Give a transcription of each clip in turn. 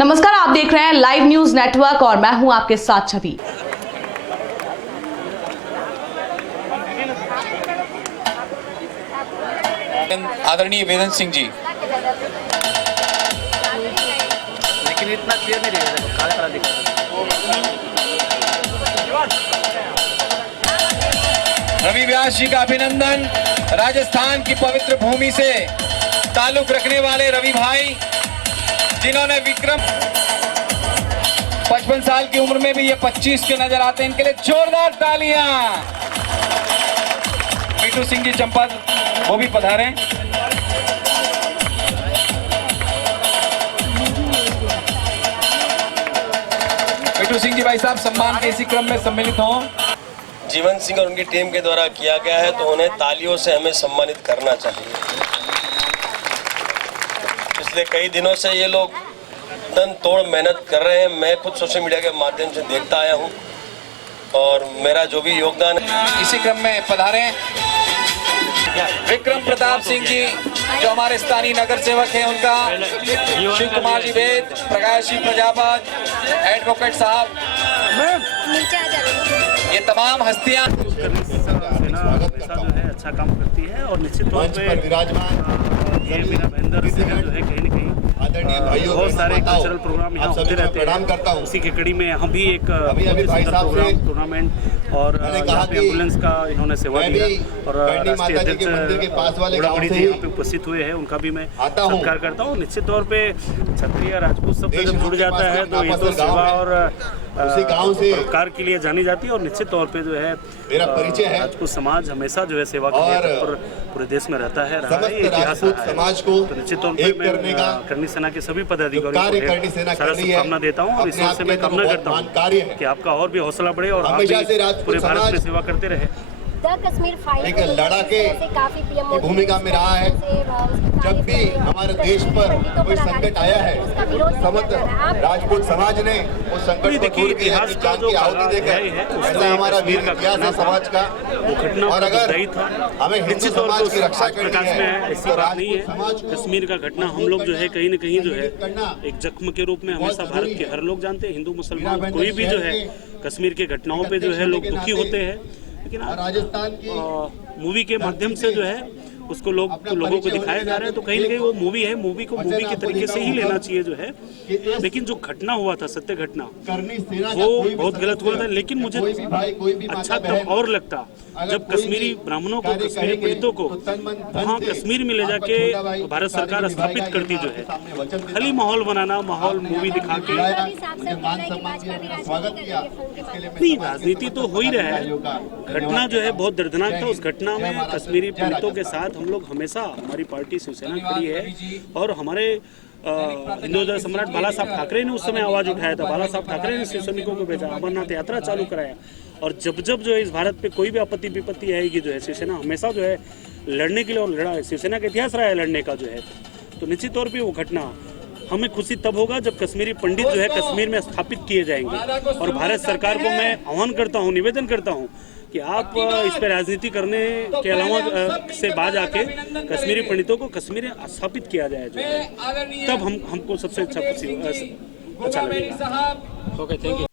नमस्कार, आप देख रहे हैं लाइव न्यूज नेटवर्क और मैं हूं आपके साथ छवि। आदरणीय वेदन सिंह जी, लेकिन इतना क्लियर नहीं दिख रहा, काला काला दिख रहा है। रवि व्यास जी का अभिनंदन। राजस्थान की पवित्र भूमि से ताल्लुक रखने वाले रवि भाई, जिन्होंने विक्रम 55 साल की उम्र में भी ये 25 के नजर आते हैं, इनके लिए जोरदार तालियां। मीठू सिंह जी चंपा वो भी पधारे। मीठू सिंह जी भाई साहब सम्मान के इसी क्रम में सम्मिलित हों। जीवन सिंह और उनकी टीम के द्वारा किया गया है, तो उन्हें तालियों से हमें सम्मानित करना चाहिए। पिछले कई दिनों से ये लोग तन तोड़ मेहनत कर रहे हैं। मैं खुद सोशल मीडिया के माध्यम से देखता आया हूं और मेरा जो भी योगदान है। इसी क्रम में पधारे विक्रम प्रताप सिंह जी, जो हमारे स्थानीय नगर सेवक हैं, उनका शिव कुमार जी वेद, प्रकाश जी प्रजापत, एडवोकेट साहब, ये तमाम हस्तियां सेना हमेशा जो है अच्छा काम करती है और निश्चित तौर पे ये मेरा महेंद्र सेना जो है कहीं न कहीं बहुत सारे कल्चरल प्रोग्राम यहाँ होते रहते हैं। उसी की कड़ी में यहाँ भी एक प्रोग्राम टूर्नामेंट और एम्बुलेंस का इन्होंने सेवा दिया और राष्ट्रीय अध्यक्ष बड़ी जी यहाँ पे उपस्थित हुए हैं, उनका भी मैं सत्कार करता हूँ। निश्चित तौर पे क्षत्रिय राजपूत सब जब जुड़ जाता है तो ये तो सेवा और उपकार के लिए जानी जाती है और निश्चित तौर पे जो है राजपूत समाज हमेशा जो है सेवा के पूरे देश में रहता है, रहा है, इतिहास रहा है। तो निश्चित तौर पे मैं करनी सेना के सभी पदाधिकारियों को सारा शुभकामना देता हूँ और इस से मैं कामना करता हूँ कि आपका और भी हौसला बढ़े और आप भी पूरे भारत में सेवा करते रहे। एक लड़ाके की भूमिका में रहा है। जब भी हमारे देश पर कोई संकट आया है, समग्र राजपूत समाज ने उस संकट को दूर किया, जान की आहुति देकर। ऐसा हमारा वीर इतिहास समाज का। और अगर हमें हिंदू समाज की रक्षा करनी है, ऐसी बात नहीं है। कश्मीर का घटना हम लोग जो है कहीं न कहीं जो है एक जख्म के रूप में हमेशा भारत के हर लोग जानते हैं। हिंदू मुसलमान कोई भी जो है कश्मीर के घटनाओं पे जो है लोग दुखी होते हैं, लेकिन राजस्थान की मूवी के माध्यम से जो है उसको लोगों को दिखाया जा रहा है। तो कहीं ना कहीं वो मूवी है, मूवी को मूवी के तरीके से ही लेना चाहिए जो है। लेकिन जो घटना हुआ था, सत्य घटना, वो बहुत गलत हुआ था। लेकिन मुझे अच्छा तब और लगता जब कश्मीरी ब्राह्मणों को, कश्मीरी पीड़ितों को वहाँ कश्मीर में ले जाके भारत सरकार स्थापित करती जो है। खाली माहौल बनाना, माहौल मूवी दिखा के नहीं, राजनीति तो हो ही रहा है। घटना जो है बहुत दर्दनाक था। उस घटना में कश्मीरी पीड़ितों के साथ हम लोग हमेशा, हमारी पार्टी शिवसेना खड़ी है और हमारे हिंदू सम्राट बाला साहब ठाकरे ने उस समय आवाज उठाया था। बाला साहब ठाकरे ने शिव सैनिकों को भेजा, अमरनाथ यात्रा चालू कराया और जब जब जो है इस भारत पे कोई भी आपत्ति विपत्ति आएगी जो है शिवसेना हमेशा जो है लड़ने के लिए और लड़ा है। शिवसेना का इतिहास रहा है लड़ने का जो है। तो निश्चित तौर पर वो घटना हमें खुशी तब होगा जब कश्मीरी पंडित जो है कश्मीर में स्थापित किए जाएंगे। और भारत सरकार को मैं आह्वान करता हूँ, निवेदन करता हूँ कि आप इस पर राजनीति करने के अलावा से बाज आके कश्मीरी पंडितों को कश्मीर में स्थापित किया जाए जो है, तब हमको सबसे अच्छा लगेगा। Okay, thank you.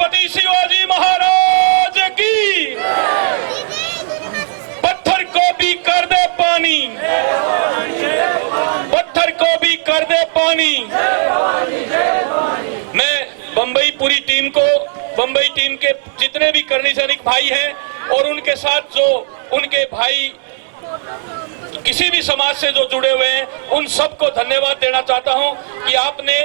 Chhatrapati Shivaji Maharaj की। पत्थर को भी कर दे पानी, पत्थर को भी कर दे पानी। मैं बंबई पूरी टीम को, बंबई टीम के जितने भी करनी सैनिक भाई हैं और उनके साथ जो उनके भाई किसी भी समाज से जो जुड़े हुए हैं, उन सबको धन्यवाद देना चाहता हूं कि आपने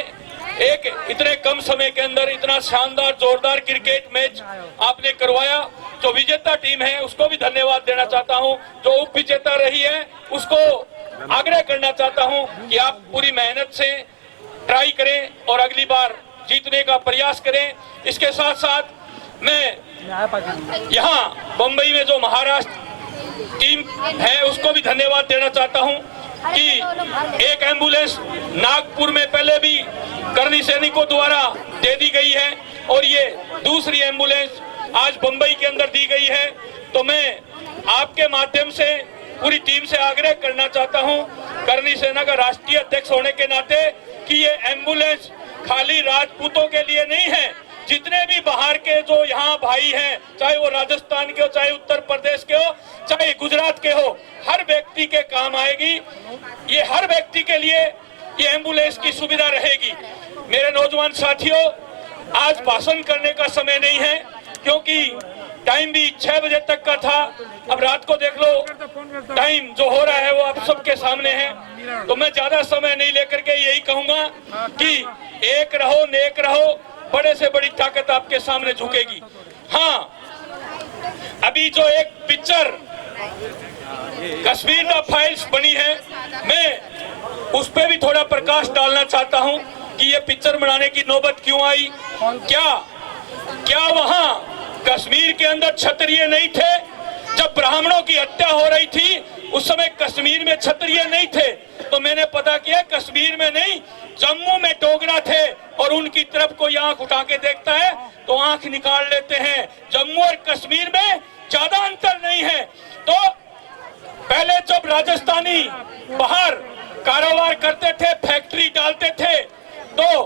एक इतने कम समय के अंदर इतना शानदार जोरदार क्रिकेट मैच आपने करवाया। जो विजेता टीम है उसको भी धन्यवाद देना चाहता हूं, जो उप विजेता रही है उसको आग्रह करना चाहता हूं कि आप पूरी मेहनत से ट्राई करें और अगली बार जीतने का प्रयास करें। इसके साथ साथ मैं यहाँ बंबई में जो महाराष्ट्र टीम है उसको भी धन्यवाद देना चाहता हूं कि एक एम्बुलेंस नागपुर में पहले भी करनी सैनिकों द्वारा दे दी गई है और ये दूसरी एम्बुलेंस आज बंबई के अंदर दी गई है। तो मैं आपके माध्यम से पूरी टीम से आग्रह करना चाहता हूं, करनी सेना का राष्ट्रीय अध्यक्ष होने के नाते, कि ये एम्बुलेंस खाली राजपूतों के लिए नहीं है। जितने भी बाहर के जो यहाँ भाई हैं, चाहे वो राजस्थान के हो, चाहे उत्तर प्रदेश के हो, चाहे गुजरात के हो, हर व्यक्ति के काम आएगी। ये हर व्यक्ति के लिए ये एम्बुलेंस की सुविधा रहेगी। मेरे नौजवान साथियों, आज भाषण करने का समय नहीं है क्योंकि टाइम भी 6 बजे तक का था। अब रात को देख लो टाइम जो हो रहा है वो आप सबके सामने है। तो मैं ज्यादा समय नहीं लेकर के यही कहूंगा कि एक रहो, नेक रहो, बड़े से बड़ी ताकत आपके सामने झुकेगी। हाँ, अभी जो एक पिक्चर कश्मीर द फाइल्स बनी है, मैं उस पे भी थोड़ा प्रकाश डालना चाहता हूं कि ये पिक्चर बनाने की नौबत क्यों आई। क्या वहां कश्मीर के अंदर क्षत्रिय नहीं थे? जब ब्राह्मणों की हत्या हो रही थी उस समय कश्मीर में क्षत्रिय नहीं थे। तो मैंने पता किया, कश्मीर में नहीं, जम्मू में डोगरा थे और उनकी तरफ कोई आंख उठा के देखता है तो आंख निकाल लेते हैं। जम्मू और कश्मीर में ज्यादा अंतर नहीं है। तो पहले जब राजस्थानी बाहर कारोबार करते थे, फैक्ट्री डालते थे, तो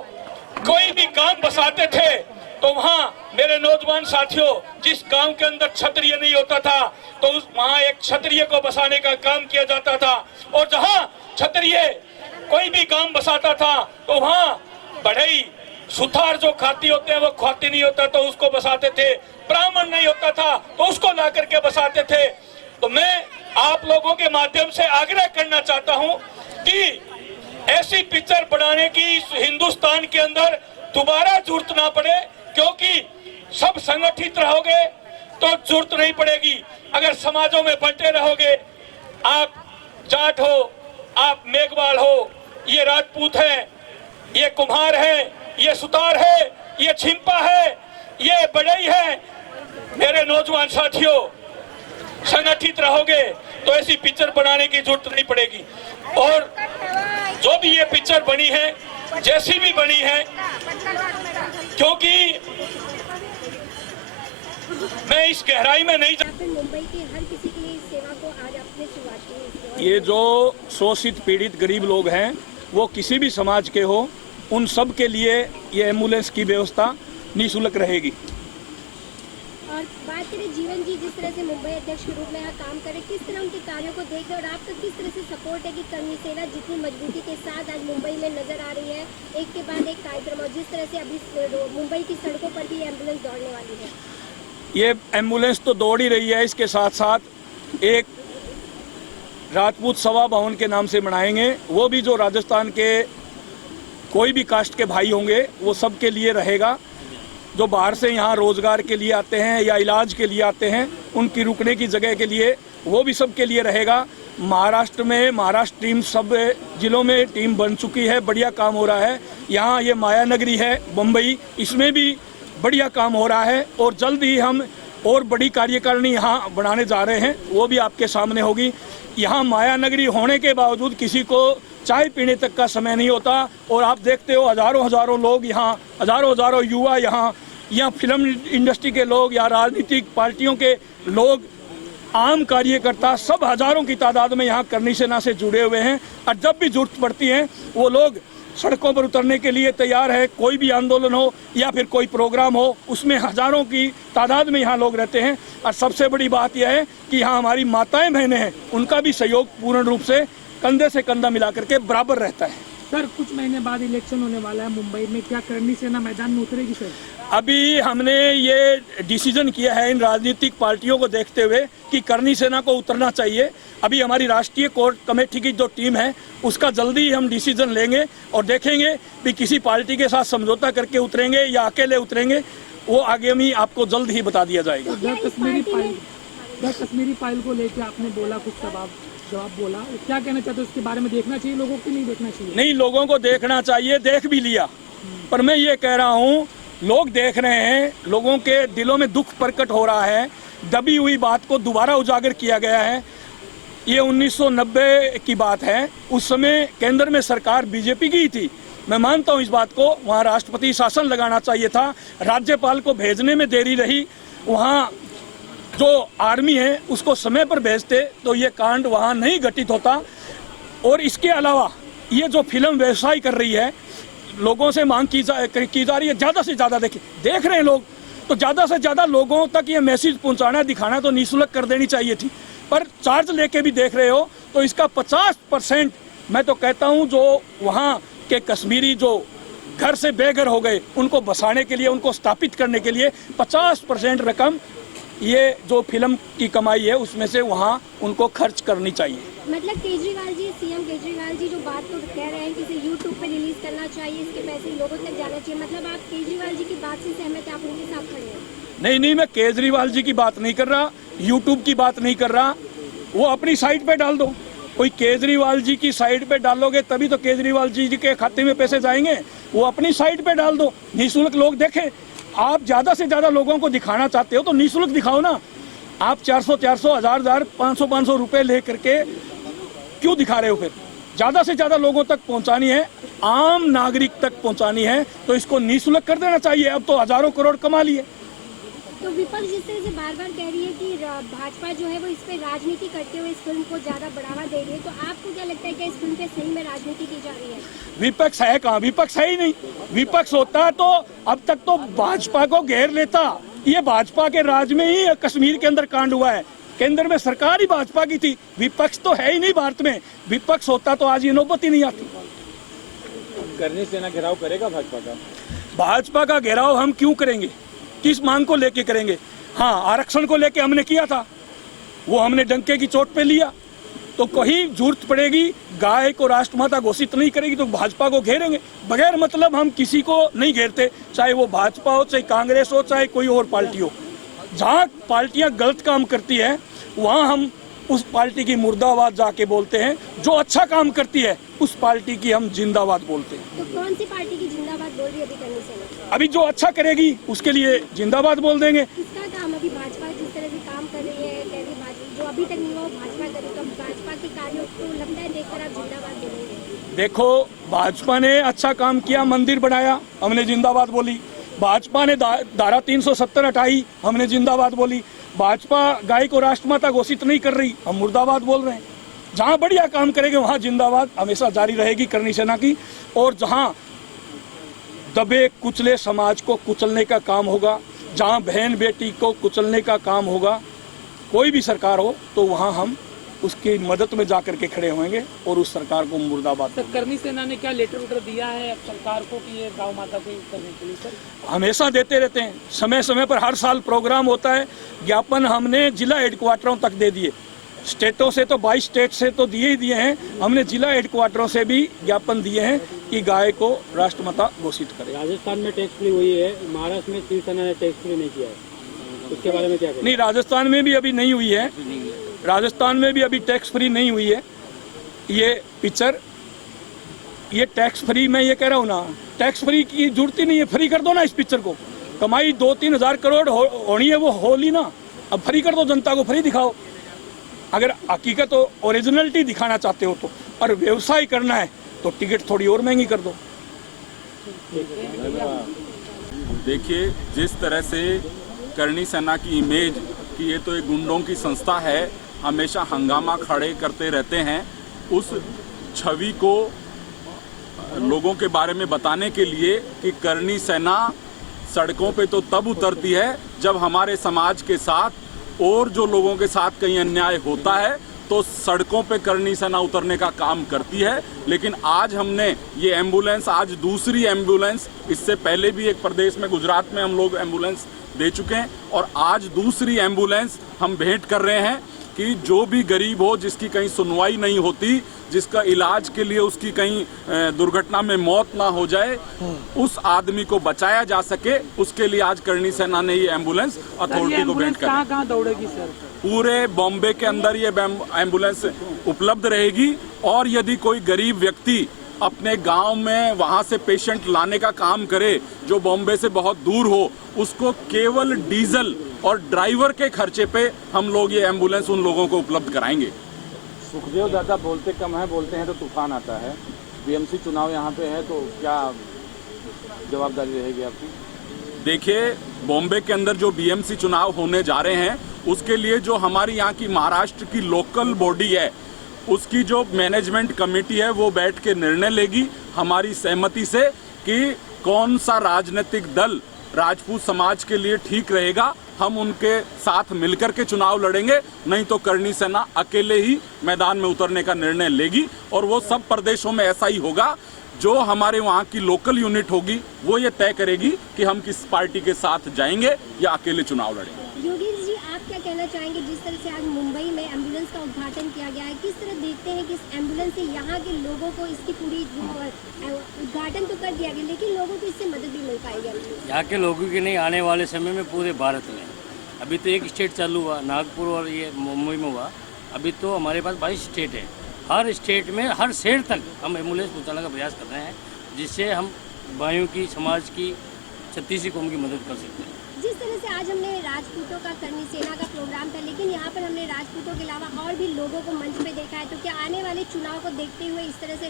कोई भी गांव बसाते थे, तो वहां मेरे नौजवान साथियों, जिस गांव के अंदर क्षत्रिय नहीं होता था तो वहां एक क्षत्रिय को बसाने का काम किया जाता था। और जहां क्षत्रिय कोई भी गांव बसाता था तो वहां बढ़ई सुथार जो खाती होते हैं वो खाती नहीं होता तो उसको बसाते थे। ब्राह्मण नहीं होता था तो उसको ला करके बसाते थे। तो मैं आप लोगों के माध्यम से आग्रह करना चाहता हूं कि ऐसी पिक्चर बनाने की हिंदुस्तान के अंदर दोबारा जरूरत ना पड़े, क्योंकि सब संगठित रहोगे तो जरूरत नहीं पड़ेगी। अगर समाजों में बंटे रहोगे, आप जाट हो, आप मेघवाल हो, ये राजपूत है, ये कुम्हार है, ये सुतार है, ये छिंपा है, ये बढ़ई है, मेरे नौजवान साथियों, संगठित रहोगे तो ऐसी पिक्चर बनाने की जरूरत नहीं पड़ेगी। और जो भी ये पिक्चर बनी है, जैसी भी बनी है, क्योंकि मैं इस गहराई में नहीं मुंबई के हर किसी के लिए इस सेवा को आज आपने शुरुआत की। ये जो शोषित पीड़ित गरीब लोग हैं वो किसी भी समाज के हो, उन सब के लिए ये एम्बुलेंस की व्यवस्था निःशुल्क रहेगी। और बात करें जीवन जी, जिस तरह से मुंबई अध्यक्ष के रूप में यहाँ काम करे, किस तरह उनके कार्यों को देख रहे और आपका किस तरह से सपोर्ट है कि कर्मी सेना जितनी मजबूती के साथ आज मुंबई में नजर आ रही है, एक के बाद एक कार्यक्रम, और जिस तरह से अभी मुंबई की सड़कों पर भी एम्बुलेंस दौड़ने वाली है। ये एम्बुलेंस तो दौड़ ही रही है, इसके साथ साथ एक राजपूत सभा भवन के नाम से बनाएंगे, वो भी जो राजस्थान के कोई भी कास्ट के भाई होंगे वो सब के लिए रहेगा। जो बाहर से यहाँ रोजगार के लिए आते हैं या इलाज के लिए आते हैं, उनकी रुकने की जगह के लिए वो भी सब के लिए रहेगा। महाराष्ट्र में महाराष्ट्र टीम सब जिलों में टीम बन चुकी है, बढ़िया काम हो रहा है। यहाँ ये माया नगरी है बम्बई, इसमें भी बढ़िया काम हो रहा है और जल्द ही हम और बड़ी कार्यकारिणी यहाँ बनाने जा रहे हैं, वो भी आपके सामने होगी। यहाँ माया नगरी होने के बावजूद किसी को चाय पीने तक का समय नहीं होता और आप देखते हो हजारों लोग यहाँ, हजारों युवा यहाँ फिल्म इंडस्ट्री के लोग या राजनीतिक पार्टियों के लोग, आम कार्यकर्ता सब हजारों की तादाद में यहाँ करनी सेना से जुड़े हुए हैं। और जब भी जरूरत पड़ती है वो लोग सड़कों पर उतरने के लिए तैयार है। कोई भी आंदोलन हो या फिर कोई प्रोग्राम हो, उसमें हजारों की तादाद में यहाँ लोग रहते हैं। और सबसे बड़ी बात यह है कि यहाँ हमारी माताएं बहनें हैं, उनका भी सहयोग पूर्ण रूप से कंधे से कंधा मिला करके बराबर रहता है। सर, कुछ महीने बाद इलेक्शन होने वाला है मुंबई में, क्या करनी सेना मैदान में उतरेगी सर? अभी हमने ये डिसीजन किया है इन राजनीतिक पार्टियों को देखते हुए कि करनी सेना को उतरना चाहिए। अभी हमारी राष्ट्रीय कोर कमेटी की जो टीम है उसका जल्दी ही हम डिसीजन लेंगे और देखेंगे कि किसी पार्टी के साथ समझौता करके उतरेंगे या अकेले उतरेंगे, वो आगे में आपको जल्द ही बता दिया जाएगा। कश्मीरी फाइल को लेकर आपने बोला, कुछ जवाब बोला, क्या कहना चाहते हो उसके बारे में? देखना चाहिए लोगों को, नहीं देखना चाहिए? नहीं, लोगों को देखना चाहिए, देख भी लिया। पर मैं ये कह रहा हूँ, लोग देख रहे हैं, लोगों के दिलों में दुख प्रकट हो रहा है, दबी हुई बात को दोबारा उजागर किया गया है। ये 1990 की बात है, उस समय केंद्र में सरकार बीजेपी की ही थी। मैं मानता हूँ इस बात को, वहाँ राष्ट्रपति शासन लगाना चाहिए था, राज्यपाल को भेजने में देरी रही, वहाँ जो आर्मी है उसको समय पर भेजते तो ये कांड वहाँ नहीं घटित होता। और इसके अलावा ये जो फिल्म व्यवसाय कर रही है, लोगों से मांग की जा रही है, ज़्यादा से ज़्यादा देख रहे हैं लोग, तो ज़्यादा से ज़्यादा लोगों तक ये मैसेज पहुंचाना, दिखाना तो निःशुल्क कर देनी चाहिए थी। पर चार्ज लेके भी देख रहे हो तो इसका 50% मैं तो कहता हूं जो वहां के कश्मीरी जो घर से बेघर हो गए उनको बसाने के लिए, उनको स्थापित करने के लिए 50% रकम ये जो फिल्म की कमाई है उसमें से वहाँ उनको खर्च करनी चाहिए। मतलब केजरीवाल जी, सीएम केजरीवाल जी जो बात को कह रहे हैं कि इसे यूट्यूब पे रिलीज करना चाहिए, इसके पैसे लोगों तक जाना चाहिए, मतलब आप केजरीवाल जी की बात से सहमत हैं, आप उनके साथ खड़े हैं? नहीं, मैं केजरीवाल जी की बात नहीं कर रहा, यूट्यूब की बात नहीं कर रहा। वो अपनी साइट पे डाल दो, कोई केजरीवाल जी की साइट पे डालोगे तभी तो केजरीवाल जी के खाते में पैसे जाएंगे। वो अपनी साइट पे डाल दो, निःशुल्क लोग देखें। आप ज़्यादा से ज़्यादा लोगों को दिखाना चाहते हो तो निःशुल्क दिखाओ ना। आप 400, 1000, 500 रुपए ले करके क्यों दिखा रहे हो? फिर ज़्यादा से ज़्यादा लोगों तक पहुंचानी है, आम नागरिक तक पहुंचानी है तो इसको निःशुल्क कर देना चाहिए। अब तो हजारों करोड़ कमा लिए। तो विपक्ष जिस तरह से बार बार कह रही है कि भाजपा जो है वो इस पे राजनीति करते हुए इस फिल्म को ज़्यादा बढ़ावा दे रही है, तो आपको क्या लगता है कि इस फिल्म पे सही में राजनीति की जा रही है? विपक्ष है कहाँ? विपक्ष है ही नहीं। विपक्ष होता तो अब तक तो भाजपा को घेर लेता। ये भाजपा के राज में ही कश्मीर के अंदर कांड हुआ है, केंद्र में सरकार ही भाजपा की थी, विपक्ष तो है ही नहीं भारत में। विपक्ष होता तो आज ये नौबत ही नहीं आती। करनी सेना घेराव करेगा भाजपा का? भाजपा का घेराव हम क्यों करेंगे? किस मांग को लेके करेंगे? हाँ, आरक्षण को लेके हमने किया था, वो हमने डंके की चोट पे लिया। तो कहीं जरूरत पड़ेगी, गाय को राष्ट्रमाता घोषित नहीं करेगी तो भाजपा को घेरेंगे। बगैर मतलब हम किसी को नहीं घेरते, चाहे वो भाजपा हो, चाहे कांग्रेस हो, चाहे कोई और पार्टी हो। जहाँ पार्टियां गलत काम करती है वहाँ हम उस पार्टी की मुर्दाबाद जाके बोलते हैं, जो अच्छा काम करती है उस पार्टी की हम जिंदाबाद बोलते हैं। तो कौन सी पार्टी की जिंदाबाद बोल रही है अभी करनी सेना? अभी जो अच्छा करेगी उसके लिए जिंदाबाद बोल देंगे। किसका काम? अभी भाजपा जिस तरह से काम कर रही है, कह रही भाजपा जो अभी तक नहीं हुआ भाजपा करे, तो भाजपा के कार्यों को लगता है देखकर आप जिंदाबाद बोलेंगे? देखो, भाजपा ने अच्छा काम किया, मंदिर बनाया, हमने जिंदाबाद बोली। भाजपा ने धारा 370 हटाई, हमने जिंदाबाद बोली। भाजपा गाय को राष्ट्रमाता घोषित नहीं कर रही, हम मुर्दाबाद बोल रहे हैं। जहां बढ़िया काम करेंगे वहां जिंदाबाद हमेशा जारी रहेगी करनी सेना की। और जहां दबे कुचले समाज को कुचलने का काम होगा, जहां बहन बेटी को कुचलने का काम होगा, कोई भी सरकार हो तो वहां हम उसकी मदद में जाकर के खड़े होंगे और उस सरकार को मुर्दाबाद। सर, करनी सेना ने क्या लेटर उटर दिया है सरकार को कि ये गांव माता को करने के लिए? सर, हमेशा देते रहते हैं, समय समय पर हर साल प्रोग्राम होता है। ज्ञापन हमने जिला हेडक्वार्टरों तक दे दिए। स्टेटों से तो 22 स्टेट से तो दिए ही दिए हैं, हमने जिला हेडक्वार्टरों से भी ज्ञापन दिए हैं कि गाय को राष्ट्रमाता घोषित करें। राजस्थान में टैक्स फ्री हुई है, महाराष्ट्र में शिवसेना ने टैक्स फ्री नहीं किया है, उसके बारे में क्या कहें? नहीं, राजस्थान में भी अभी नहीं हुई है, राजस्थान में भी अभी टैक्स फ्री नहीं हुई है। ये पिक्चर, ये टैक्स फ्री, मैं ये कह रहा हूँ ना, टैक्स फ्री की जरूरत ही नहीं है, फ्री कर दो ना इस पिक्चर को। कमाई 2-3 हजार करोड़ होनी है, वो हो ली ना, अब फ्री कर दो, जनता को फ्री दिखाओ। अगर हकीकत ओरिजिनलिटी दिखाना चाहते हो तो, और व्यवसाय करना है तो टिकट थोड़ी और महंगी कर दो। देखिए, जिस तरह से करनी सेना की इमेज कि ये तो एक गुंडों की संस्था है, हमेशा हंगामा खड़े करते रहते हैं, उस छवि को लोगों के बारे में बताने के लिए कि करनी सेना सड़कों पे तो तब उतरती है जब हमारे समाज के साथ और जो लोगों के साथ कहीं अन्याय होता है तो सड़कों पे करनी सेना उतरने का काम करती है। लेकिन आज हमने ये एम्बुलेंस, आज दूसरी एम्बुलेंस, इससे पहले भी एक प्रदेश में गुजरात में हम लोग एम्बुलेंस दे चुके हैं और आज दूसरी एम्बुलेंस हम भेंट कर रहे हैं कि जो भी गरीब हो, जिसकी कहीं सुनवाई नहीं होती, जिसका इलाज के लिए उसकी कहीं दुर्घटना में मौत ना हो जाए, उस आदमी को बचाया जा सके, उसके लिए आज करनी सेना ने ये एम्बुलेंस अथॉरिटी को भेंट कर। कहाँ दौड़ेगी सर? पूरे बॉम्बे के अंदर ये एम्बुलेंस उपलब्ध रहेगी और यदि कोई गरीब व्यक्ति अपने गांव में वहां से पेशेंट लाने का काम करे जो बॉम्बे से बहुत दूर हो, उसको केवल डीजल और ड्राइवर के खर्चे पे हम लोग ये एम्बुलेंस उन लोगों को उपलब्ध कराएंगे। सुखदेव दादा बोलते कम है, बोलते हैं तो तूफान आता है। बीएमसी चुनाव यहाँ पे है तो क्या जवाबदारी रहेगी आपकी? देखिए, बॉम्बे के अंदर जो बीएमसी चुनाव होने जा रहे हैं उसके लिए जो हमारी यहाँ की महाराष्ट्र की लोकल बॉडी है, उसकी जो मैनेजमेंट कमेटी है वो बैठ के निर्णय लेगी हमारी सहमति से कि कौन सा राजनीतिक दल राजपूत समाज के लिए ठीक रहेगा। हम उनके साथ मिलकर के चुनाव लड़ेंगे, नहीं तो करनी सेना अकेले ही मैदान में उतरने का निर्णय लेगी और वो सब प्रदेशों में ऐसा ही होगा। जो हमारे वहाँ की लोकल यूनिट होगी वो ये तय करेगी कि हम किस पार्टी के साथ जाएंगे या अकेले चुनाव लड़ेंगे। योगेश जी, आप क्या कहना चाहेंगे जिस तरह से आज मुंबई में एम्बुलेंस का उद्घाटन किया गया है, किस तरह देखते हैं कि इस एम्बुलेंस से यहाँ के लोगों को इसकी पूरी उद्घाटन तो कर दिया गया लेकिन लोगों को इससे मदद भी मिल पाएगी? यहाँ के लोगों की नहीं, आने वाले समय में पूरे भारत में। अभी तो एक स्टेट चालू हुआ, नागपुर और ये मुंबई में हुआ। अभी तो हमारे पास 22 स्टेट है। हर स्टेट में हर शहर तक हम एम्बुलेंस पहुँचाने का प्रयास कर रहे हैं, जिससे हम भाइयों की, समाज की, छत्तीसी कौम की मदद कर सकते हैं। जिस तरह से आज हमने राजपूतों का करनी सेना का प्रोग्राम था, लेकिन यहाँ पर हमने राजपूतों के अलावा और भी लोगों को मंच पे देखा है, तो क्या आने वाले चुनाव को देखते हुए इस तरह से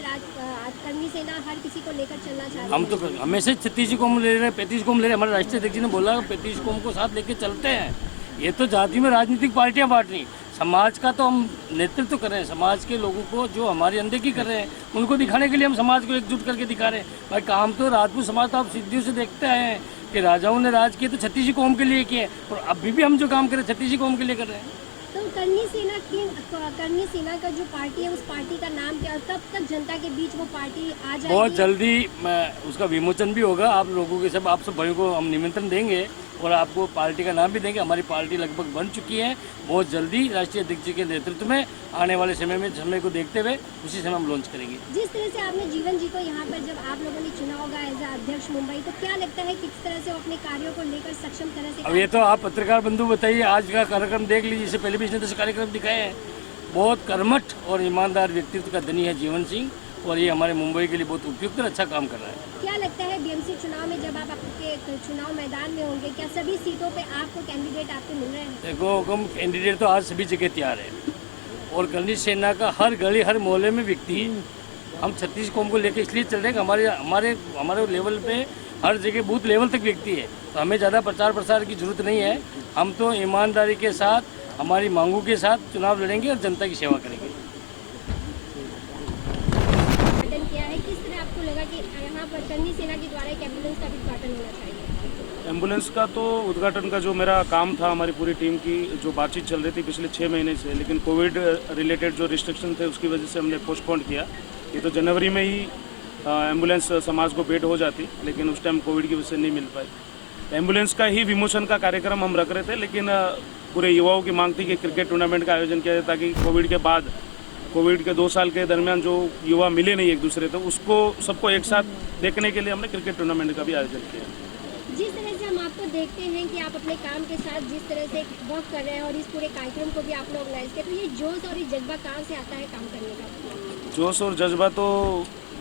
करनी सेना हर किसी को लेकर चलना चाहते हैं? हम तो हमेशा 36 कौम ले रहे हैं, 35 कौम ले रहे हैं। हमारे राष्ट्रीय अध्यक्ष ने बोला 35 कौम को साथ लेके चलते हैं। ये तो जाति में राजनीतिक पार्टियाँ बांटनी, समाज का तो हम नेतृत्व कर रहे हैं। समाज के लोगों को जो हमारी अनदेखी कर रहे हैं उनको दिखाने के लिए हम समाज को एकजुट करके दिखा रहे हैं। भाई काम तो राजपूत समाज तो आप सिद्धियों से देखते हैं कि राजाओं ने राज किए तो 36 कौम के लिए किए और अभी भी हम जो काम करें 36 कौम के लिए कर रहे हैं। तो करनी सेना का जो पार्टी है उस पार्टी का नाम क्या, और कब तक जनता के बीच वो पार्टी आ जाएगी? बहुत जल्दी उसका विमोचन भी होगा। आप लोगों के सब, आप सब भाइयों को हम निमंत्रण देंगे और आपको पार्टी का नाम भी देंगे। हमारी पार्टी लगभग बन चुकी है। बहुत जल्दी राष्ट्रीय अध्यक्ष के नेतृत्व में आने वाले समय को देखते हुए उसी समय हम लॉन्च करेंगे। जिस तरह से आपने जीवन जी को यहाँ पर जब आप लोगों ने चुना होगा एज अध्यक्ष मुंबई, तो क्या लगता है किस तरह से वो अपने कार्यों को लेकर सक्षम तरह से? अब ये तो आप पत्रकार बंधु बताइए, आज का कार्यक्रम देख लीजिए। इससे पहले भी इसने 10 कार्यक्रम दिखाए हैं। बहुत कर्मठ और ईमानदार व्यक्तित्व का धनी है जीवन सिंह और ये हमारे मुंबई के लिए बहुत उपयुक्त और अच्छा काम कर रहा है। क्या लगता है बीएमसी चुनाव में जब आप आपके चुनाव मैदान में होंगे, क्या सभी सीटों पे आपको कैंडिडेट आपको मिल रहे हैं? देखो, हम कैंडिडेट तो आज सभी जगह तैयार है और करनी सेना का हर गली हर मोहल्ले में व्यक्ति है। हम 36 कौम को लेकर इसलिए चल रहे हैं कि हमारे लेवल पे हर जगह बूथ लेवल तक व्यक्ति है, तो हमें ज़्यादा प्रचार प्रसार की जरूरत नहीं है। हम तो ईमानदारी के साथ हमारी मांगों के साथ चुनाव लड़ेंगे और जनता की सेवा करेंगे। किया है, किस तरह आपको लगा कि यहाँ पर करनी सेना के द्वारा एक एम्बुलेंस का भी उद्घाटन होना चाहिए? एम्बुलेंस का तो उद्घाटन का जो मेरा काम था, हमारी पूरी टीम की जो बातचीत चल रही थी पिछले 6 महीने से, लेकिन कोविड रिलेटेड जो रिस्ट्रिक्शन थे उसकी वजह से हमने पोस्टपोन किया। ये तो जनवरी में ही एम्बुलेंस समाज को भेंट हो जाती, लेकिन उस टाइम कोविड की वजह से नहीं मिल पाई। एम्बुलेंस का ही विमोचन का कार्यक्रम हम रख रहे थे, लेकिन पूरे युवाओं की मांग थी कि क्रिकेट टूर्नामेंट का आयोजन किया जाए ताकि कोविड के बाद, कोविड के 2 साल के दरमियान जो युवा मिले नहीं एक दूसरे, तो उसको सबको एक साथ देखने के लिए हमने क्रिकेट टूर्नामेंट का भी आयोजन किया। जिस तरह से हम आपको देखते हैं कि आप अपने काम के साथ जिस तरह से वर्क कर रहे हैं और इस पूरे कार्यक्रम को भी आपने ऑर्गेनाइज किया, तो ये जोश और ये जज्बा कहाँ से आता है काम करने का? जोश और जज्बा तो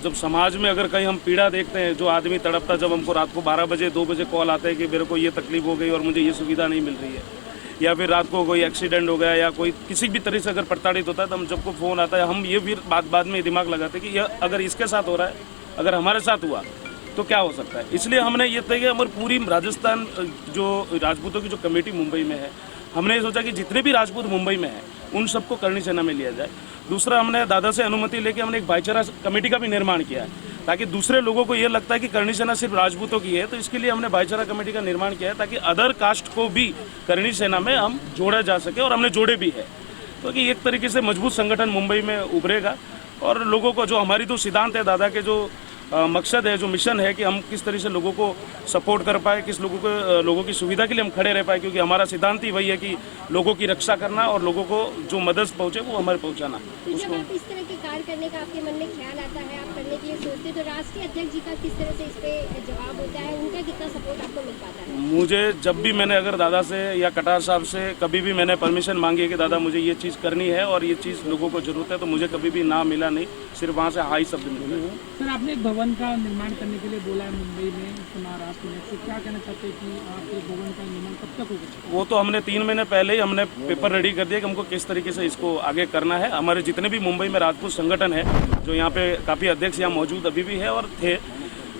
जब समाज में अगर कहीं हम पीड़ा देखते हैं, जो आदमी तड़पता, जब हमको रात को 12 बजे 2 बजे कॉल आता है कि मेरे को ये तकलीफ हो गई और मुझे ये सुविधा नहीं मिल रही है, या फिर रात को कोई एक्सीडेंट हो गया या कोई किसी भी तरह से अगर प्रताड़ित होता है, तो हम जब को फ़ोन आता है हम ये भी बाद में दिमाग लगाते हैं कि यह अगर इसके साथ हो रहा है, अगर हमारे साथ हुआ तो क्या हो सकता है। इसलिए हमने ये तय किया, हमारी पूरी राजस्थान जो राजपूतों की जो कमेटी मुंबई में है, हमने ये सोचा कि जितने भी राजपूत मुंबई में हैं उन सबको करनी सेना में लिया जाए। दूसरा, हमने दादा से अनुमति लेके हमने एक भाईचारा कमेटी का भी निर्माण किया है ताकि दूसरे लोगों को ये लगता है कि करणी सेना सिर्फ राजपूतों की है। तो इसके लिए हमने भाईचारा कमेटी का निर्माण किया है ताकि अदर कास्ट को भी करणी सेना में हम जोड़ा जा सके, और हमने जोड़े भी है। तो कि एक तरीके से मजबूत संगठन मुंबई में उभरेगा, और लोगों को जो हमारी तो सिद्धांत है, दादा के जो मकसद है, जो मिशन है कि हम किस तरह से लोगों को सपोर्ट कर पाए, किस लोगों की सुविधा के लिए हम खड़े रह पाए, क्योंकि हमारा सिद्धांत ही वही है कि लोगों की रक्षा करना और लोगों को जो मदद पहुंचे वो हमारे पहुंचाना। तो जब आप इस तरह के कार्य करने का आपके मन में ख्याल आता है, आप करने के लिए सोचते, तो राष्ट्रीय अध्यक्ष जी का किस तरह से इस पे जवाब होता है, उनका कितना सपोर्ट आपको मिल पाता है? मुझे जब भी मैंने अगर दादा से या कटार साहब से कभी भी मैंने परमिशन मांगी है कि दादा मुझे ये चीज़ करनी है और ये चीज़ लोगों को जरूरत है, तो मुझे कभी भी ना मिला नहीं, सिर्फ वहाँ से हाई शब्द मिले। सर, आपने एक भवन का निर्माण करने के लिए बोला है मुंबई में, महाराष्ट्र में, तो क्या कहना चाहते हैं कि आप एक भवन का निर्माण कब तक होगा? वो तो हमने 3 महीने पहले ही हमने पेपर रेडी कर दिया कि हमको किस तरीके से इसको आगे करना है। हमारे जितने भी मुंबई में राजपूत संगठन है, जो यहाँ पे काफ़ी अध्यक्ष यहाँ मौजूद अभी भी है और थे,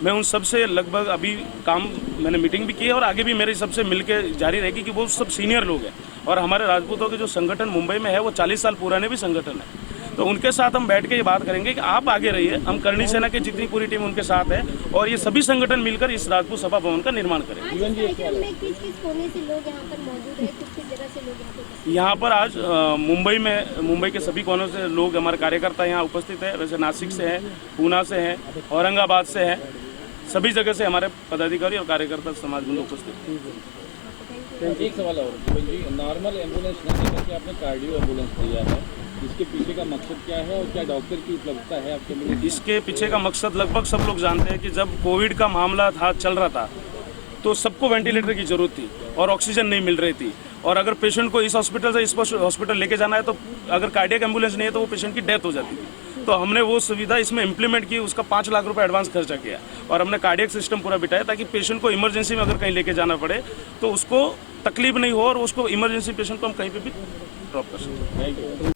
मैं उन सब से लगभग अभी काम मैंने मीटिंग भी की है और आगे भी मेरे सबसे मिलके जारी रहेगी, कि वो सब सीनियर लोग हैं। और हमारे राजपूतों के जो संगठन मुंबई में है वो 40 साल पुराने भी संगठन है। तो उनके साथ हम बैठ के ये बात करेंगे कि आप आगे रहिए, हम करणी सेना की जितनी पूरी टीम उनके साथ है, और ये सभी संगठन मिलकर इस राजपूत सभा भवन का निर्माण करेंगे। किस कोने से लोग यहाँ पर मौजूद हैं, किस जगह से लोग यहाँ पर आज मुंबई के सभी कोनों से लोग, हमारे कार्यकर्ता यहाँ उपस्थित है। वैसे नासिक से हैं, पूना से हैं, औरंगाबाद से हैं, सभी जगह से हमारे पदाधिकारी और कार्यकर्ता समाज में उपस्थित हैं। एक सवाल और जी, नॉर्मल एम्बुलेंस नहीं करके आपने कार्डियो एम्बुलेंस दिया है, इसके पीछे का मकसद क्या है और क्या डॉक्टर की उपलब्धता है आपके लिए? इसके पीछे का मकसद लगभग सब लोग जानते हैं कि जब कोविड का मामला चल रहा था तो सबको वेंटिलेटर की जरूरत थी और ऑक्सीजन नहीं मिल रही थी, और अगर पेशेंट को इस हॉस्पिटल से इस हॉस्पिटल लेके जाना है तो अगर कार्डियक एम्बुलेंस नहीं है तो वो पेशेंट की डेथ हो जाती थी। तो हमने वो सुविधा इसमें इम्प्लीमेंट की, उसका 5 लाख रुपए एडवांस खर्चा किया, और हमने कार्डियक सिस्टम पूरा बिठाया ताकि पेशेंट को इमरजेंसी में अगर कहीं लेके जाना पड़े तो उसको तकलीफ नहीं हो और उसको इमरजेंसी पेशेंट को हम कहीं पे भी ड्रॉप कर सकें।